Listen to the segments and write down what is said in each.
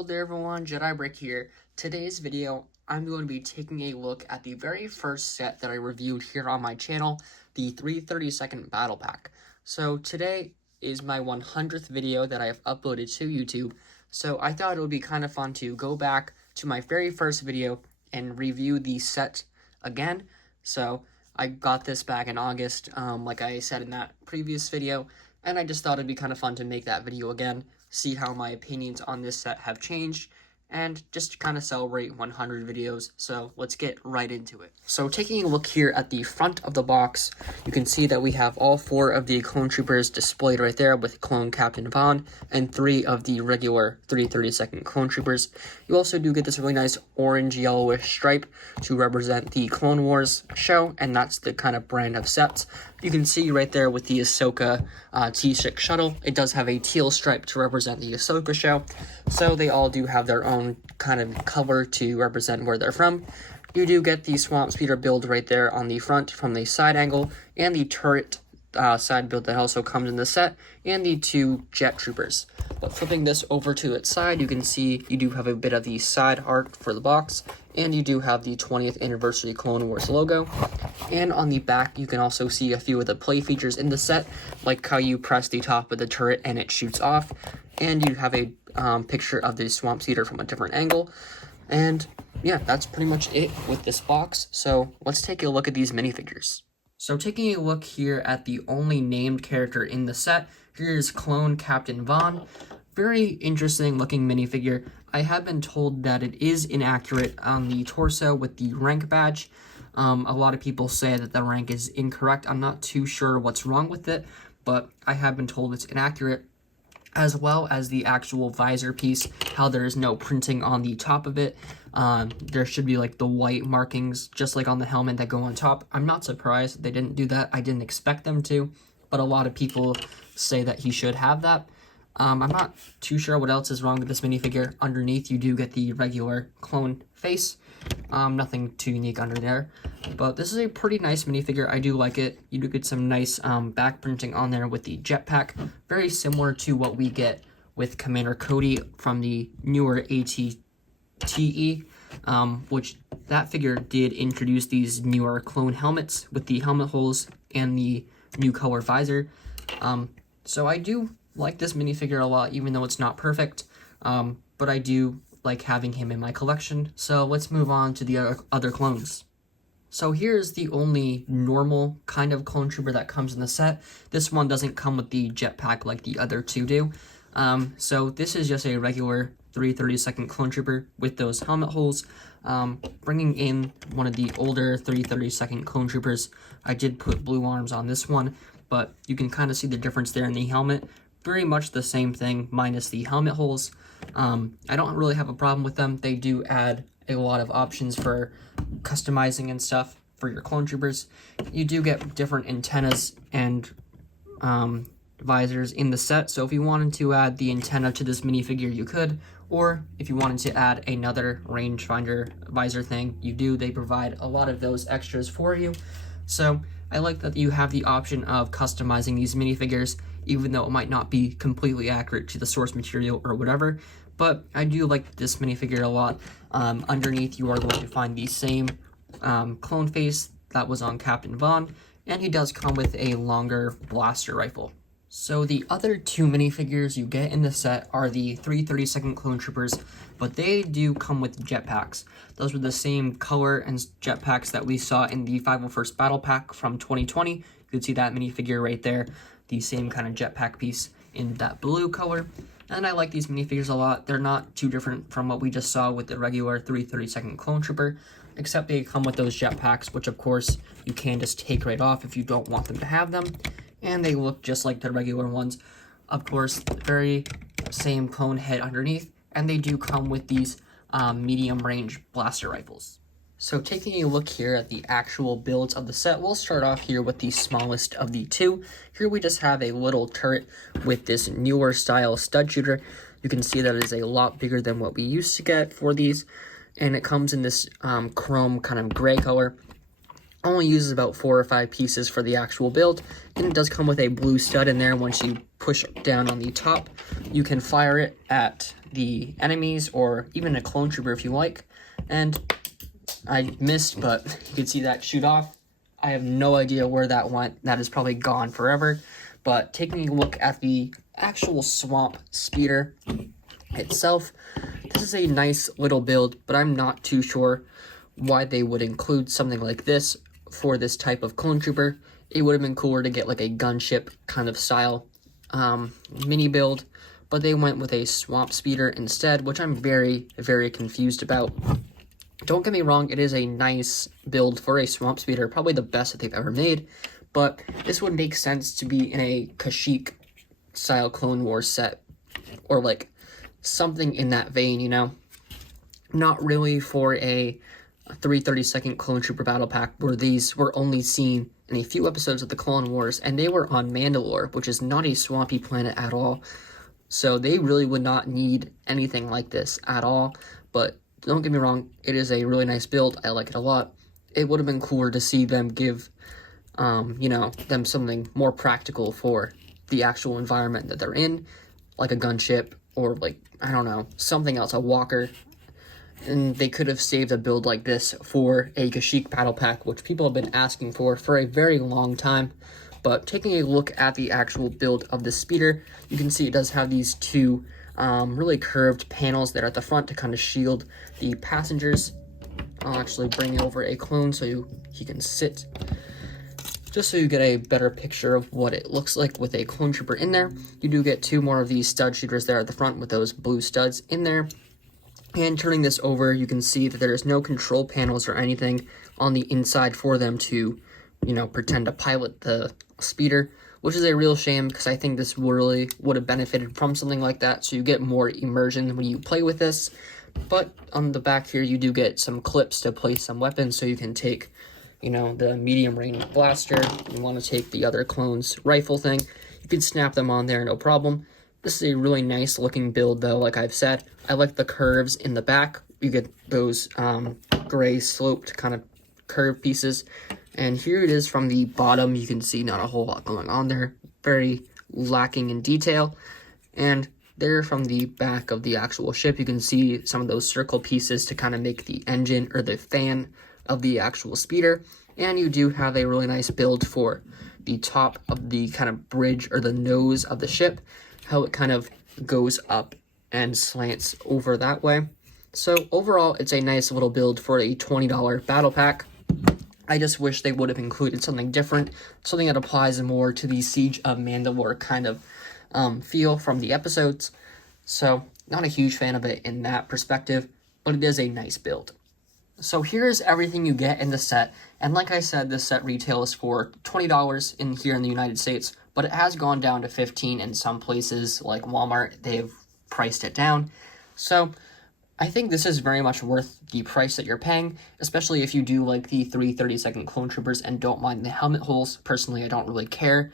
Hello there everyone, Jedi Brick here. Today's video, I'm going to be taking a look at the very first set that I reviewed here on my channel, the 332nd Battle Pack. So today is my 100th video that I have uploaded to YouTube, so I thought it would be kind of fun to go back to my very first video and review the set again. So I got this back in August, like I said in that previous video, and I just thought it'd be kind of fun to make that video again, see how my opinions on this set have changed, and just kind of celebrate 100 videos. So let's get right into it. So taking a look here at the front of the box, you can see that we have all 4 of the clone troopers displayed right there with clone Captain Vaughn and 3 of the regular 332nd clone troopers. You also do get this really nice orange yellowish stripe to represent the Clone Wars show, and that's the kind of brand of sets. You can see right there with the Ahsoka T6 shuttle, it does have a teal stripe to represent the Ahsoka show, so they all do have their own kind of color to represent where they're from. You do get the Swamp Speeder build right there on the front from the side angle, and the turret side build that also comes in the set, and the 2 jet troopers. But flipping this over to its side, you can see you do have a bit of the side art for the box, and you do have the 20th anniversary Clone Wars logo. And on the back, you can also see a few of the play features in the set, like how you press the top of the turret and it shoots off, and you have a picture of the Swamp Speeder from a different angle. And yeah, that's pretty much it with this box. So let's take a look at these minifigures. So taking a look here at the only named character in the set, here's clone Captain Vaughn. Very interesting looking minifigure. I have been told that it is inaccurate on the torso with the rank badge. A lot of people say that the rank is incorrect. I'm not too sure what's wrong with it, but I have been told it's inaccurate, as well as the actual visor piece, how there is no printing on the top of it. There should be like the white markings, just like on the helmet, that go on top. I'm not surprised they didn't do that. I didn't expect them to, but a lot of people say that he should have that. I'm not too sure what else is wrong with this minifigure. Underneath, you do get the regular clone face. Nothing too unique under there, but this is a pretty nice minifigure. I do like it. You do get some nice back printing on there with the jetpack, very similar to what we get with Commander Cody from the newer ATTE, which that figure did introduce these newer clone helmets with the helmet holes and the new color visor. So I do like this minifigure a lot, even though it's not perfect, but I do like having him in my collection. So let's move on to the other clones. So here's the only normal kind of clone trooper that comes in the set. This one doesn't come with the jetpack like the other 2 do. So this is just a regular 332nd clone trooper with those helmet holes. Bringing in one of the older 332nd clone troopers. I did put blue arms on this one, but you can kind of see the difference there in the helmet. Very much the same thing, minus the helmet holes. I don't really have a problem with them. They do add a lot of options for customizing and stuff for your clone troopers. You do get different antennas and visors in the set, so if you wanted to add the antenna to this minifigure, you could, or if you wanted to add another rangefinder visor thing, you do. They provide a lot of those extras for you. So I like that you have the option of customizing these minifigures, even though it might not be completely accurate to the source material or whatever. But I do like this minifigure a lot. Underneath, you are going to find the same clone face that was on Captain Vaughn, and he does come with a longer blaster rifle. So the other 2 minifigures you get in the set are the 332nd clone troopers, but they do come with jetpacks. Those were the same color and jetpacks that we saw in the 501st Battle Pack from 2020. You can see that minifigure right there, the same kind of jetpack piece in that blue color. And I like these minifigures a lot. They're not too different from what we just saw with the regular 332nd clone trooper, except they come with those jetpacks, which of course you can just take right off if you don't want them to have them. And they look just like the regular ones. Of course, very same clone head underneath, and they do come with these medium range blaster rifles. So taking a look here at the actual builds of the set, we'll start off here with the smallest of the 2. Here we just have a little turret with this newer style stud shooter. You can see that it is a lot bigger than what we used to get for these, and it comes in this chrome kind of gray color. Only uses about 4 or 5 pieces for the actual build, and it does come with a blue stud in there. Once you push down on the top, you can fire it at the enemies or even a clone trooper if you like. And I missed, but you can see that shoot off. I have no idea where that went. That is probably gone forever. But taking a look at the actual swamp speeder itself, this is a nice little build, but I'm not too sure why they would include something like this for this type of clone trooper. It would have been cooler to get like a gunship kind of style mini build, but they went with a swamp speeder instead, which I'm very, very confused about. Don't get me wrong, it is a nice build for a swamp speeder, probably the best that they've ever made, but this would make sense to be in a Kashyyyk style Clone Wars set, or like something in that vein, you know? Not really for a 332nd Clone Trooper Battle Pack, where these were only seen in a few episodes of the Clone Wars, and they were on Mandalore, which is not a swampy planet at all. So they really would not need anything like this at all. But don't get me wrong, it is a really nice build. I like it a lot. It would have been cooler to see them give, you know, them something more practical for the actual environment that they're in, like a gunship or like, I don't know, something else, a walker. And they could have saved a build like this for a Kashyyyk battle pack, which people have been asking for a very long time. But taking a look at the actual build of the speeder, you can see it does have these two really curved panels that are at the front to kind of shield the passengers. I'll actually bring over a clone so he can sit, just so you get a better picture of what it looks like with a clone trooper in there. You do get 2 more of these stud shooters there at the front with those blue studs in there. And turning this over, you can see that there's no control panels or anything on the inside for them to, you know, pretend to pilot the speeder, which is a real shame because I think this really would have benefited from something like that, so you get more immersion when you play with this. But on the back here, you do get some clips to place some weapons, so you can take, you know, the medium range blaster. You want to take the other clone's rifle thing, you can snap them on there, no problem. This is a really nice looking build though, like I've said. I like the curves in the back. You get those gray sloped kind of curved pieces. And here it is from the bottom. You can see not a whole lot going on there. Very lacking in detail. And there from the back of the actual ship, you can see some of those circle pieces to kind of make the engine or the fan of the actual speeder. And you do have a really nice build for the top of the kind of bridge or the nose of the ship, how it kind of goes up and slants over that way. So overall, it's a nice little build for a $20 battle pack. I just wish they would have included something different, something that applies more to the Siege of Mandalore kind of feel from the episodes. So not a huge fan of it in that perspective, but it is a nice build. So here's everything you get in the set, and like I said, this set retails for $20 in here in the United States, but it has gone down to $15 in some places like Walmart. They've priced it down. So I think this is very much worth the price that you're paying, especially if you do like the 332nd Clone Troopers and don't mind the helmet holes. Personally, I don't really care.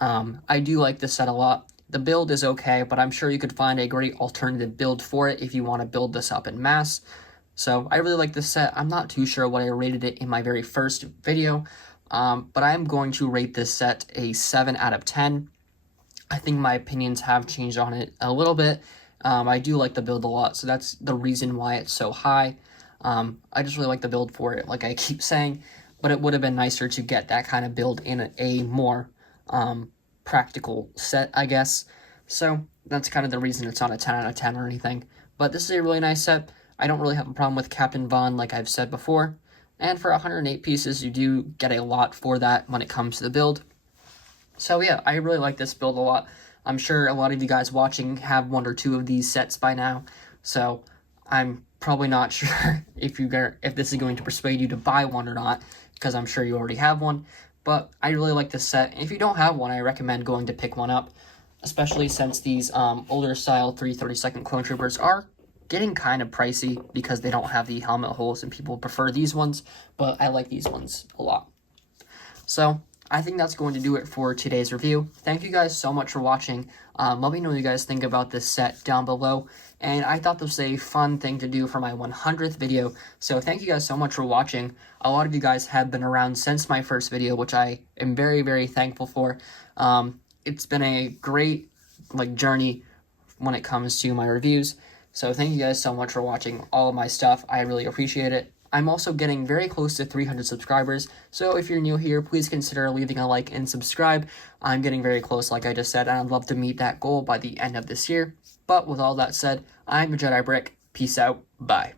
I do like this set a lot. The build is okay, but I'm sure you could find a great alternative build for it if you want to build this up in mass. So I really like this set. I'm not too sure what I rated it in my very first video, but I'm going to rate this set a 7 out of 10. I think my opinions have changed on it a little bit. I do like the build a lot, so that's the reason why it's so high. I just really like the build for it, like I keep saying, but it would have been nicer to get that kind of build in a more practical set, I guess. So that's kind of the reason it's not a 10 out of 10 or anything. But this is a really nice set. I don't really have a problem with Captain Vaughn, like I've said before. And for 108 pieces, you do get a lot for that when it comes to the build. So yeah, I really like this build a lot. I'm sure a lot of you guys watching have 1 or 2 of these sets by now. So I'm probably not sure if this is going to persuade you to buy one or not, because I'm sure you already have one. But I really like this set. And if you don't have one, I recommend going to pick one up, especially since these older style 332nd Clone Troopers are getting kind of pricey because they don't have the helmet holes and people prefer these ones, but I like these ones a lot. So I think that's going to do it for today's review. Thank you guys so much for watching. Let me know what you guys think about this set down below. And I thought this was a fun thing to do for my 100th video. So thank you guys so much for watching. A lot of you guys have been around since my first video, which I am very, very thankful for. It's been a great journey when it comes to my reviews. So thank you guys so much for watching all of my stuff. I really appreciate it. I'm also getting very close to 300 subscribers, so if you're new here, please consider leaving a like and subscribe. I'm getting very close, like I just said, and I'd love to meet that goal by the end of this year. But with all that said, I'm Jedi Brick. Peace out. Bye.